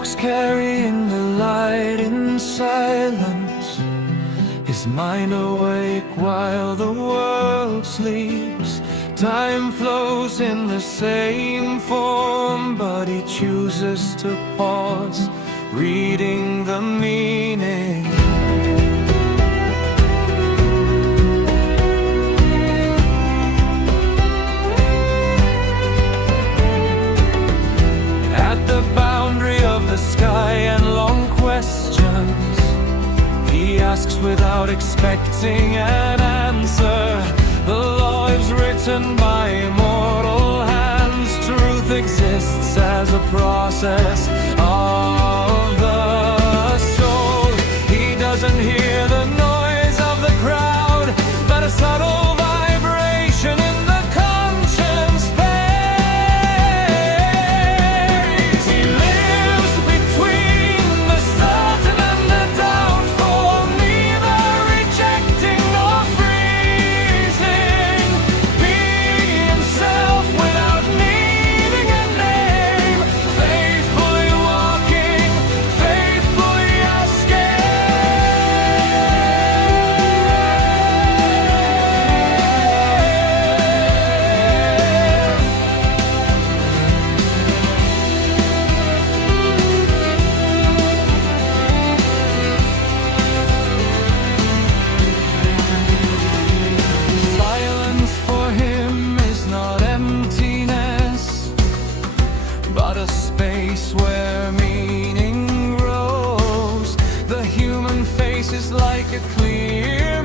walks carrying the light in silence, his mind awake while the world sleeps. Time flows in the same form, but he chooses to pause, reading the meaning. At the boundary of the sky and long questions, he asks without expecting an answer. The lives written by immortal hands. Truth exists as a process of the soul. He doesn't hear the noise of the crowd, but a subtle vibration in the conscience space. He lives between the certain and the doubtful, neither rejecting nor freezing. Being himself without needing a name, faithfully walking, faithfully asking. Silence for him is not emptiness, but a space where meaning grows. The human face is like a clear